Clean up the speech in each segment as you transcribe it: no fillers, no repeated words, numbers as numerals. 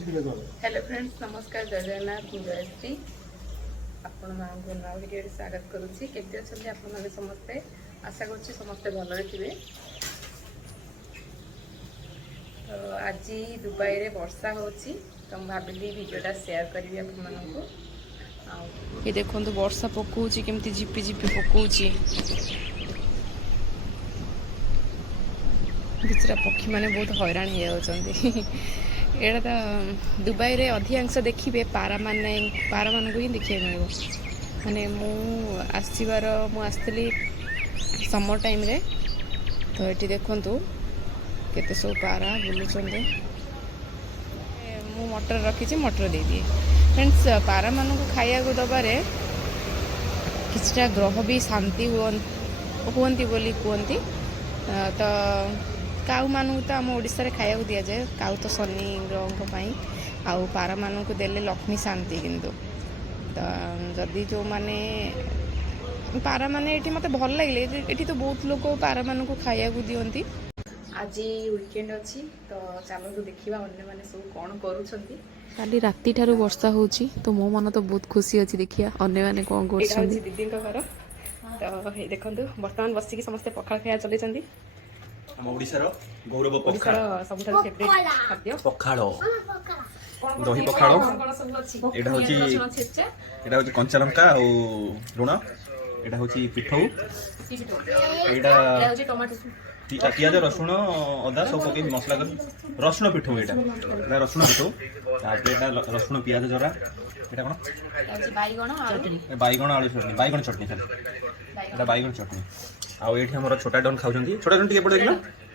Hello friends, नमस्कार, जय जगन्नाथ, जयश्री आपण मानक नवा वीडियो स्वागत करुच्ची। केमती अच्छा आपण मैंने समस्ते आशा करुच्ची समस्ते भलरे थे। तो आज दुबई रे वर्षा होची तो भाविली वीडियोटा शेयर करी आपको। ये देखो तो वर्षा पकाउची केमती झिपी झिपी पकाउची। बिचरा पक्षी मैंने बहुत हैरान हो जाती। एटा तो दुबई रे अधिकांश देखिए पारा मान ही देखिए मिल माने आसली समर टाइम रे। तो ये देखु केते सब पारा बुलूचंदे। मु मटर रखी मटर दे दिए फ्रेंड्स। पारा मान को खाया को दबारे किछटा ग्रह भी शांति हुअंती बोली कहती। तो काऊ मानू तो आम ओडिशा रे खाया दि जाए। काऊ तो शनि ग्रह आउ पारा मानू को देले लक्ष्मी शांति। किंतु तो जदि जो माने पारा माने एठी मते भल लागले। एठी तो बहुत लोग पारा मानू को खाया को दियंती। आज वीकेंड अच्छी तो चलो देखिबा अन्य माने सब कोन करूछंती। काली राती ठारू वर्षा होची तो मो मन तो बहुत खुशी अछि। देखिया अन्य माने कोन करछंती। दीदी का घर तो हे देखंतु वर्तमान बसी की समस्त पखाळ खाया चलेछंती। हम ओडिशार गौरव पखाळ सबठार फेवरेट खाद्य पखाळ दही पखाळ। एटा होची कंचा लंका आ लुण। एटा होची पिठौ। एटा होची टमाटो पियाज रसुण अदा सब पके मसला कर रसुण पिठौ। एटा रसुण पिठौ तापर एटा रसुण पियाज जरा। एटा कोन बैगण आलू चटनी बैगण चटनी एटा बैगण चटनी। आ एठी हमर छोटा डन खाउछंती। छोटा डन टिके पड़ देखला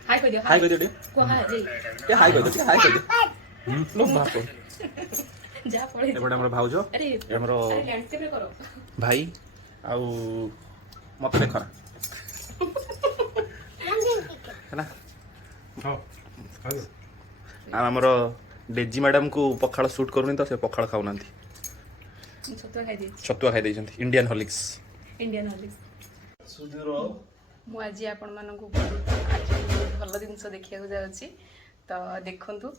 हाय कह दियो हाय कह दियो को हाय रे हाय कह दियो हाय कह दियो लो बाप जा पड़े। एबडा हमर भाउजो हमर लैंडस्केप रे करो भाई आ मत देखरा है ना। हां आ हमर डेजी मैडम को पखाळ शूट करूनी तो से पखाळ खाउ नांती। छतुआ खाई दैछंती इंडियन हॉर्लिक्स सुदूरो। मु आज आपण मानकु भल जिनस देखिया जाउछि तो देखंतु।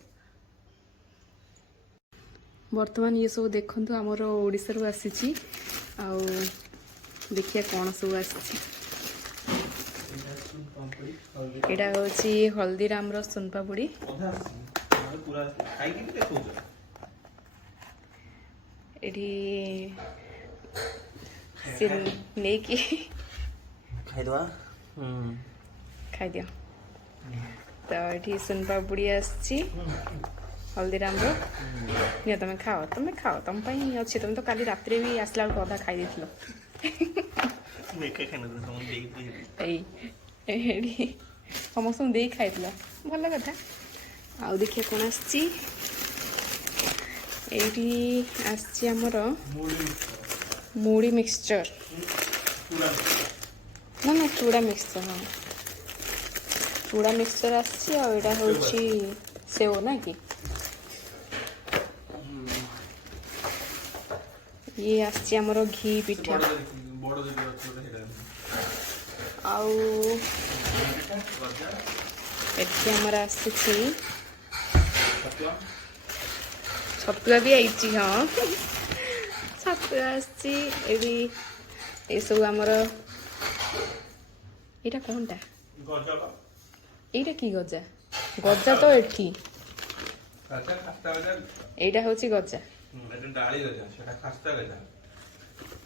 वर्तमान ये सब देखंतु हमर ओडिसा रु आसीछि आ देखिया कोन सब आसीछि। एटा होछि हल्दीराम रो सुनपापुड़ी। एठी से नेकी खाई दियो। तो ये सुनपापुड़ी आसी हल्दीराम रो नियो तुम खाओ तुम अच्छी। तुम तो काली रात भी आसला अधा खाई देथिलो। समस्त दे खाई भल कथा। आउ देखिए कौन आसी आमर मुड़ी मिक्सचर ना चूड़ा मिक्सचर। हाँ चूड़ा मिक्सचर आटा हूँ सेव ना कि ये आमर घी पिठा आउ एठी हमर आसी छतुआ भी आई। हाँ छतुआ आसी ये सब आमर एटा कोनटा एटा की गजा गजा तो एठी एटा होची गजा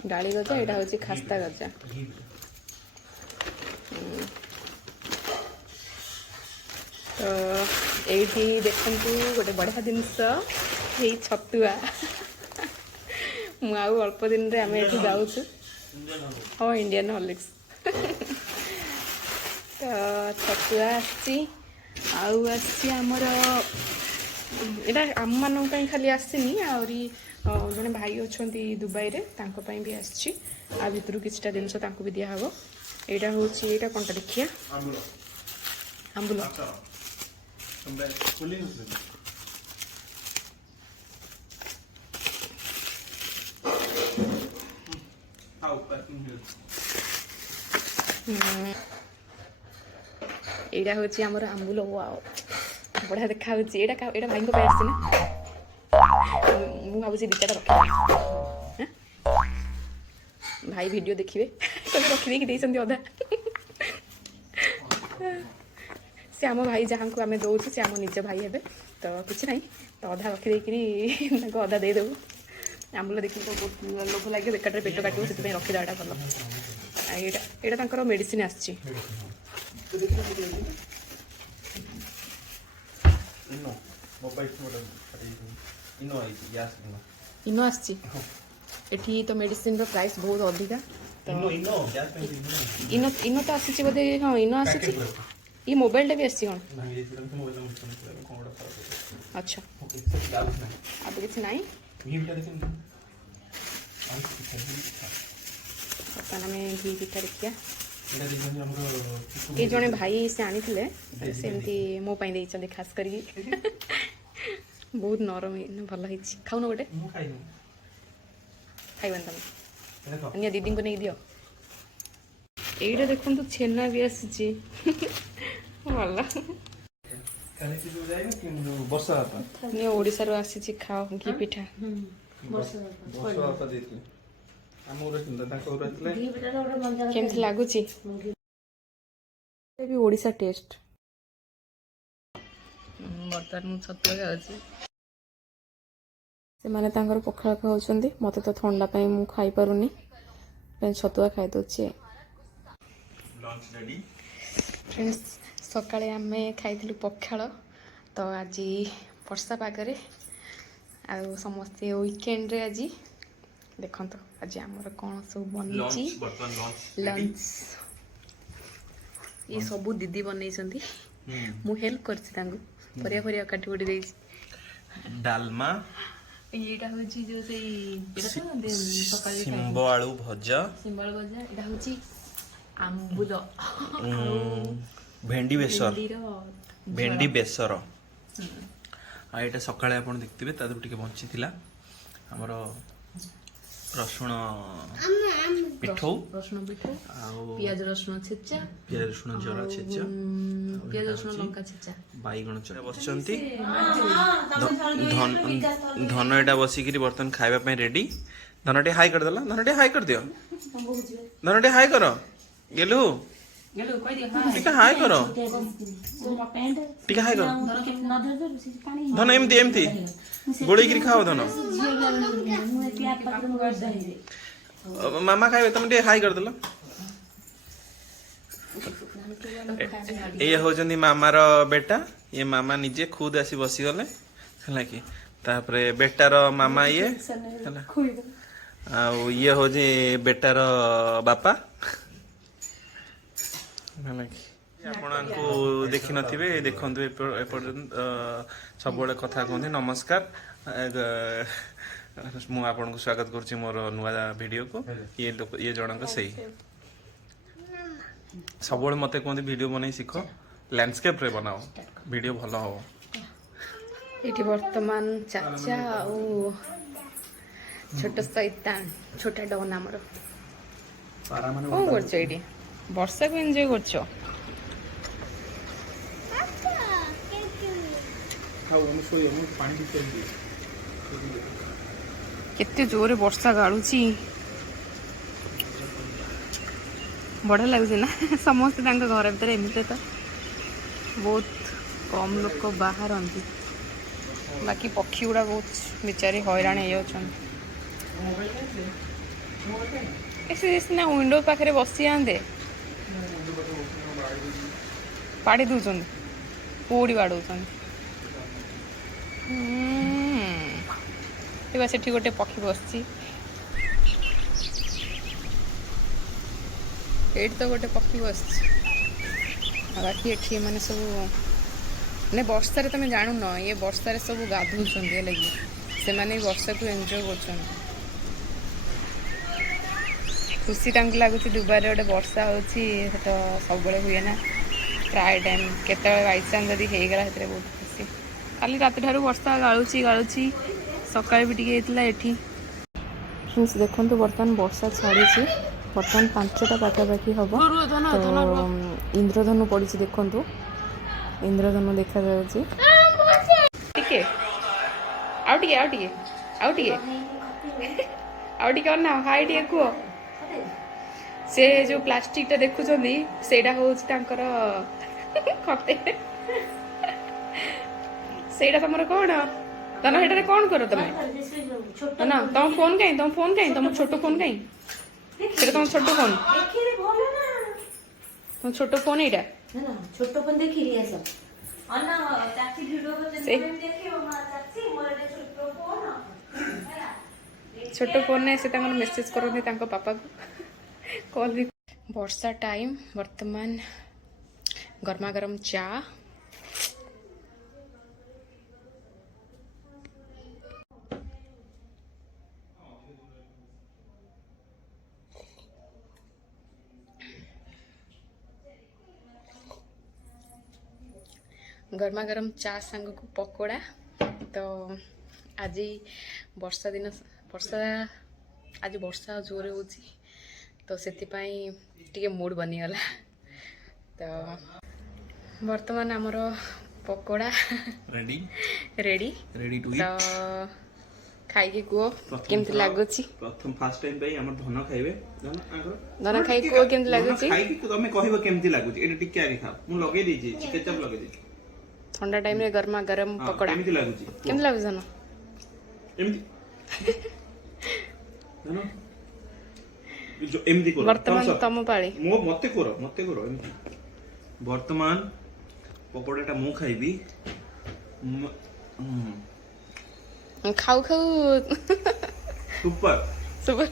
डाली गजा एटा होची खास्ता गजा। तो ये देखंतु गोटे बढ़िया जिनस ये छतुआ। मु अल्प दिन रे आमे एठी जाउछु। हाँ इंडियन हॉर्लिक्स तो छतुआ आसी आमर एटा आम मान खाली आसनी आहरी जड़े भाई अच्छा दुबई रे तांको पाई भी आसी। आ भितर किछटा जिनस तांको भी दिया हबो। एटा होची एटा कोनटा देखिया आंबुल एटा होची हमर आंबुल। वाओ बढ़िया देखा होची। एटा भाई को पास ना ମୁଁ ଭାବୁଛି ଦୁଇଟା ରଖିବି। ଭାଇ ଭିଡ଼ିଓ ଦେଖିବେ ସବୁ ରଖିଦେଇକି ଦେଇଛନ୍ତି ଅଧା। ସେ ଆମ ଭାଇ ଯାହାଙ୍କୁ ଆମେ ଦେଉଛୁ ସେ ଆମ ନିଜ ଭାଇ ହେବେ ତ କିଛି ନାହିଁ ତ ଅଧା ରଖିଦେଇକିରି ତାଙ୍କୁ ଅଧା ଦେଇଦେବୁ। ଆମ୍ବୁଲ ଦେଖିକି ଲୋଭ ଲାଗିବ ବେକାରରେ ପେଟ କାଟିବ ସେଥିପାଇଁ ରଖିଦେବାଟା ଭଲ। ଆଉ ଏଇଟା ତାଙ୍କର ମେଡ଼ିସିନ ଆସିଛି। ଇନୋ ଆସିଛି ଏଠି ତ ମେଡ଼ିସିନର ପ୍ରାଇସ୍ ବହୁତ ଅଧିକା ତ ଇନୋ ତ ଆସିଛି ବୋଧେ। ହଁ ଇନୋ ଆସିଛି। ये मोबाइलटा भी आसी कौन अच्छा अब किसी नहीं बर्तमान आम घी पिठा देखिया ये जड़े भाई से आनी सेमती मो देते खास कर बहुत नरम भल खाऊन गोटे खाइबन तुम दीदी को नहीं दियो एटा देखो छेना भी आसी भल ओडिशा रो आसी खाओ घी पिठा केमती लगुच ओडिशा टेस्ट बर्तमान मु छतुआ खाऊची से माने तांकर पखाळ खाउछंदी मते तो ठंडा पई मु खाई पारुनी छतुआ खाई दोछे। फ्रेंड्स सकाळे आमे खाइथिलु पखाळ तो आज वर्षा पागरे आ समस्ते वीकेंड रे आज देखंतो आज हमर कोन सब बनिची लंच ये सब दीदी बनैछंती मु हेल्प करछि तांगु परिया परिया काटी उडी देछि डालमा एटा होची जो से एटा तो सकाळे सिंबो आलू भजा एटा होची आंबुल भेंडी बेसर भेंडी बेसर आ एटा सकाळे आपण देखथिबे ता टिके बंची थिला हमर रसुण पिठो आ पियाज रसुण छेचा जरा छेचा पियाज रसुण लंका छेचा बाईगण चरा बसचंती धन एटा बसिकिरी बर्तन खाइबा पई रेडी धनटे हाई कर देला धनटे हाई कर दियो धनटे हाई करो गेलु टिका हाई करो टिका हाई करो धन एमती एमती गोळी गिरी खाओ धन मामा खाइबे तुम टे हाई कर देला ये होजंदी मामार बेटा ये मामा निजे खुद आसी बसी गले हला कि तापरे बेटार मामा ये हला आ ये हो जे बेटार बापा आपको देखी नथिबे देखंतु सब बड़े कथा कहते नमस्कार मु आपन को स्वागत करछि मोर नुवा वीडियो को ये जनक सही सब मते कहते वीडियो बनै सीख लैंडस्केप रे बनाओ वीडियो भल हो ये वर्तमान चाचा छोट सैतान छोटा डन आमर कौन कर वर्षा को एंजॉय कर केते जोरे वर्षा गाड़ुची बढ़िया लगुच ना समस्ते घर भीतर एमती तो बहुत कम लोग बाहर बाकी पक्षी गुड़ा बहुत बेचारी हैरान होना विंडो पाखे बसी आते पाड़ी दौरान कौड़ी बाड़ौन से गोटे पक्षी बसची ये तो गोटे पक्षी बस बाकी ये मैंने सब मैंने वर्षा तुम जानू न ये वर्षा सब गाधुन लगे से माने वर्षा को एंजॉय कर खुशी लगुच दुबार गोटे वर्षा हो सब हुए ना प्राय टाइम केत बाईचान्स जदि होगला बहुत खुशी खाली रात ठार वर्षा गाड़ुची गाड़ुची सका भी टे देखो बर्तमान वर्षा छाड़ी बर्तमान 5टा पाखापाखि हम तो इंद्रधनु पड़ी देखु इंद्रधनु देखा ଆଉ ଟିକେ ଆଉ ଟିକେ ଅନା ହାଇ ଟିକେ କୁହ। ସେ ଯୋଉ ପ୍ଲାଷ୍ଟିକଟା ଦେଖୁଛନ୍ତି ସେଇଟା ହଉଛି ତାଙ୍କର ଖତେ। ସେଇଟା ତମର କଣ ତମେ ସେଟାରେ କଣ କର ତମେ ନା ତମ ଫୋନ କାଇଁ ତମ ଛୋଟ ଫୋନ କାଇଁ ସେଟା ତମ ଛୋଟ ଫୋନ ତମ ଛୋଟ ଫୋନ ଏଇଟା छोट फोन देखी आस अन्ना चाची वीडियो को से देखियो मा चाची मोर ए छोट फोन छोट फोन से मेसेज करते तांको पापा को कॉल भी। वर्षा टाइम वर्तमान गर्मा गरम चा गर्मा गरम चा सांग को पकोड़ा। तो आज वर्षा दिन आज वर्षा जोर हो तो से मूड बनीगला। तो वर्तमान आमर pakora ready ready ready to तो खाई कुओ केमती लागुची प्रथम फर्स्ट टाइम पे हमर धन खाइबे धन खाई कुओ केमती लागुची खाई कि तमे कहबो केमती लागुची एटा टिके आगे खा मु लगे देजी केचप लगे देजी ठंडा टाइम रे गर्मा गरम पकोड़ा केमती लागुची धन एमती धन जो एमती करो वर्तमान तम पाळी मते करो एमती वर्तमान पकोड़ाटा मु खाइबी खाऊ खाऊ सुपर सुपर